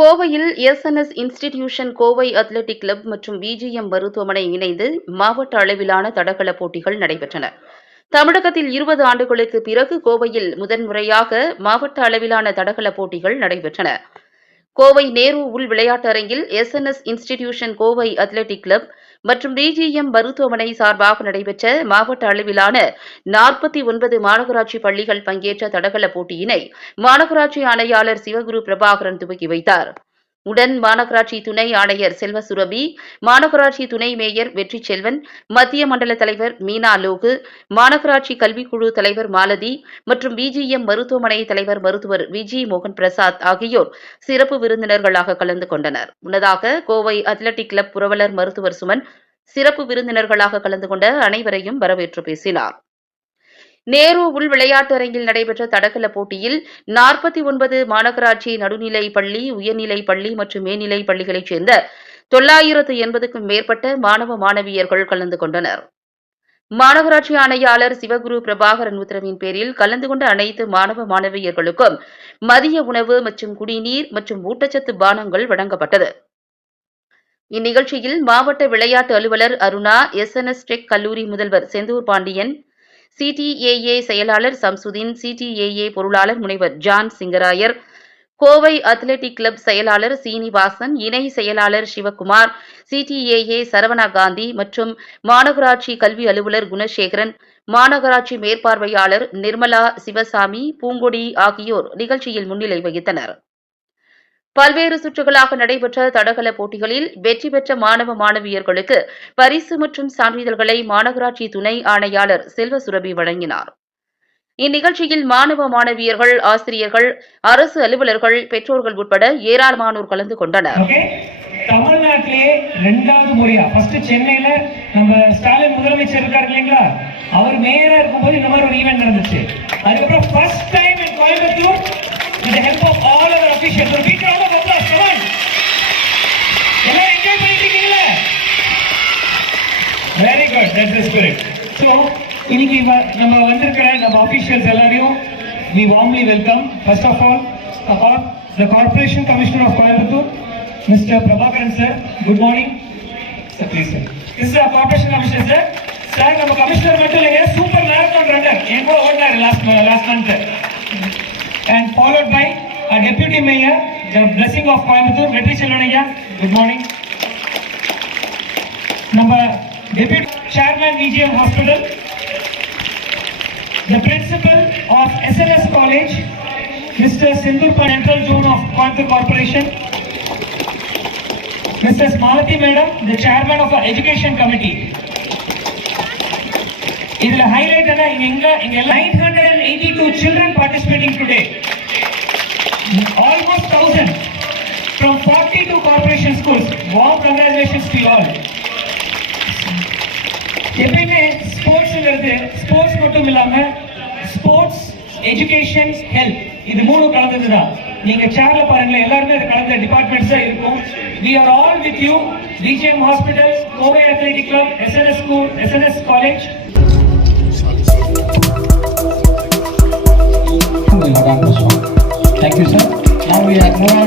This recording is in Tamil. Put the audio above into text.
SNS institution Kovai athletic club மற்றும் பிஜிஎம் மருத்துவமனை இணைந்து மாவட்ட அளவிலான தடகள போட்டிகள் நடைபெற்றன. தமிழகத்தில் இருபது ஆண்டுகளுக்கு பிறகு கோவையில் முதன்முறையாக மாவட்ட அளவிலான தடகள போட்டிகள் நடைபெற்றன. கோவை நேரு உள் விளையாட்டரங்கில் SNS institution Kovai athletic club மற்றும் டிஜிஎம் மருத்துவமனை சார்பாக நடைபெற்ற மாவட்ட அளவிலான நாற்பத்தி ஒன்பது மாநகராட்சி பள்ளிகள் பங்கேற்ற தடகள போட்டியினை மாநகராட்சி ஆணையாளர் சிவகுரு பிரபாகரன் துவக்கி வைத்தார். உடன் மாநகராட்சி துணை ஆணையர் செல்வ சுரபி மாநகராட்சி துணை மேயர் வெற்றி செல்வன் மத்திய மண்டல தலைவர் மீனா லோகு மாநகராட்சி கல்விக்குழு தலைவர் மாலதி மற்றும் பிஜிஎம் மருத்துவமனை தலைவர் மருத்துவர் விஜி மோகன் பிரசாத் ஆகியோர் சிறப்பு விருந்தினர்களாக கலந்து கொண்டனர். முன்னதாக கோவை அத்லெட்டிக் கிளப் புரவலர் மருத்துவர் சுமன் சிறப்பு விருந்தினர்களாக கலந்து கொண்ட அனைவரையும் வரவேற்று பேசினார். நேரு உள் விளையாட்டரங்கில் நடைபெற்ற தடகள போட்டியில் நாற்பத்தி ஒன்பது மாநகராட்சி நடுநிலை பள்ளி உயர்நிலை பள்ளி மற்றும் மேல்நிலை பள்ளிகளைச் சேர்ந்த தொள்ளாயிரத்து எண்பதுக்கும் மேற்பட்ட மாணவ மாணவியர்கள் கலந்து கொண்டனர். மாநகராட்சி ஆணையாளர் சிவகுரு பிரபாகரன் உத்தரவின் பேரில் கலந்து கொண்ட அனைத்து மாணவ மாணவியர்களுக்கும் மதிய உணவு மற்றும் குடிநீர் மற்றும் ஊட்டச்சத்து பானங்கள் வழங்கப்பட்டது. இந்நிகழ்ச்சியில் மாவட்ட விளையாட்டு அலுவலர் Aruna S N S tech கல்லூரி முதல்வர் செந்தூர் பாண்டியன் சிடிஏஏ செயலாளர் சம்சுதீன் சிடிஏஏ பொருளாளர் முனைவர் John Singarayar Kovai athletic club செயலாளர் சீனிவாசன் இணை செயலாளர் சிவகுமார் சிடிஏஏ சரவணா காந்தி மற்றும் மாநகராட்சி கல்வி அலுவலர் குணசேகரன் மாநகராட்சி மேற்பார்வையாளர் நிர்மலா சிவசாமி பூங்கொடி ஆகியோர் நிகழ்ச்சியில் முன்னிலை வகித்தனர். பல்வேறு சுற்றுகளாக நடைபெற்ற தடகள போட்டிகளில் வெற்றி பெற்ற மாணவ மாணவியர்களுக்கு பரிசு மற்றும் சான்றிதழ்களை மாநகராட்சி துணை ஆணையாளர் செல்வ சுரபி வழங்கினார். இந்நிகழ்ச்சியில் மாணவ மாணவியர்கள் ஆசிரியர்கள் அரசு அலுவலர்கள் பெற்றோர்கள் உட்பட ஏராளமானோர் கலந்து கொண்டனர். தமிழ்நாட்டிலே ரெண்டாவது முறையா? ஃபர்ஸ்ட் சென்னையில நம்ம ஸ்டாலின் முதலமைச்சர் இருக்காரு இல்லைங்களா? அவர் மேயரா இருக்கும்போது இந்த மாதிரி ஒரு ஈவெண்ட் நடந்துச்சு. அதுக்கப்புறம் first time in Coimbatore with help of all our officials Very good that's the spirit so இன்னைக்கு இவ- நம்ம வந்திருக்கிற நம்ம அபிஷியல்ஸ் எல்லாரையும் we warmly welcome first of all the cor- the corporation commissioner of Coimbatore Mr. Prabhakaran sir good morning sir please sir this is our corporation commissioner sir sir நம்ம கமிஷனர் மட்டும் இல்லைங்க சூப்பர் மேரத்தான் ரன்னர் என் கூட ஓடினாரு last last month and followed by our deputy mayor the blessing of Coimbatore வெற்றி செல்வன் ஐயா good morning நம்ம deputy chairman VGM hospital the principal of SLS College, Mr. Sindhu Central Zone of Coimbatore Corporation, Mrs. Malati Madam, the chairman of our education committee. இதுல ஹைலைட் என்ன இங்க எங்க இங்க 982 children participating today. Almost 1000 from 42 corporation schools. Warm congratulations to you all. எப்பயுமே ஸ்போர்ட்ஸ்ங்கிறது ஸ்போர்ட்ஸ் மட்டும் இல்லாம ஸ்போர்ட்ஸ் எஜுகேஷன் ஹெல்த் இது மூணு கலந்தது தான் நீங்க சேர்ல பாருங்களேன் எல்லாருமே அது கலந்த டிபார்ட்மெண்ட்ஸ் தான் இருக்கும் we are all with you PGM hospital Kovai athletic club SNS school SNS college Madam Pushpa. Thank you, sir. Now we are moving